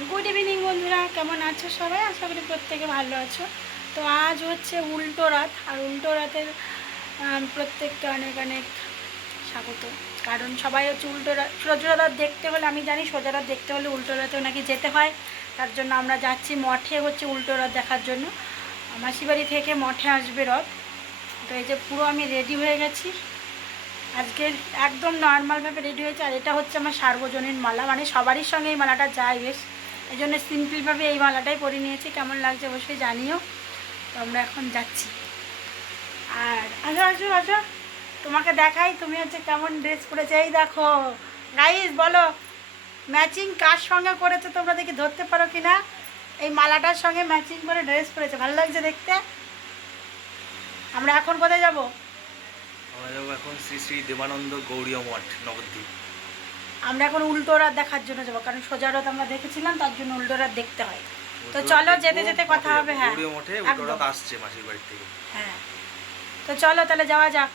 Good evening বন্ধুরা, কেমন আছো সবাই? আশা করি প্রত্যেকে ভালো আছো। তো আজ হচ্ছে উল্টো রথ, আর উল্টো রথের প্রত্যেককে অনেক অনেক স্বাগত। কারণ সবাই হচ্ছে উল্টো রথ, সোজা রথ দেখতে হলে, আমি জানি সোজা রথ দেখতে হলে উল্টো রথেও নাকি যেতে হয়। তার জন্য আমরা যাচ্ছি মঠে হচ্ছে উল্টো রথ দেখার জন্য। মাসিবাড়ি থেকে মঠে আসবে রথ। তো এই যে পুরো আমি রেডি হয়ে গেছি আজকে, একদম নর্মালভাবে রেডি হয়েছে। আর এটা হচ্ছে আমার সার্বজনীন মালা, মানে সবারই সঙ্গে এই মালাটা যায় বেশ, এই জন্য সিম্পলভাবে এই মালাটাই পরে নিয়েছি। কেমন লাগছে অবশ্যই জানিও। তো আমরা এখন যাচ্ছি। আর আসো আসো আসো, তোমাকে দেখাই তুমি হচ্ছে কেমন ড্রেস পরেছে। এই দেখো গাইস, বলো ম্যাচিং কার সঙ্গে করেছে, তোমরা দেখি ধরতে পারো কি না। এই মালাটার সঙ্গে ম্যাচিং করে ড্রেস পরেছে, ভালো লাগছে দেখতে। আমরা এখন কোথায় যাব? আমরা যাবো এখন শ্রী শ্রী দেবানন্দ গৌড়ীয় মঠ নবদ্বীপ। আমরা এখন উল্টো রাত দেখার জন্য যাবো, কারণ সোজা রাত আমরা দেখেছিলাম, তার জন্য উল্টো রাত দেখতে হয়। তো চলো যেতে যেতে কথা হবে। হ্যাঁ, গৌড়ীয় মঠে উল্টো রথ আসছে মাসির বাড়ি থেকে। হ্যাঁ, তো চলো তাহলে যাওয়া যাক।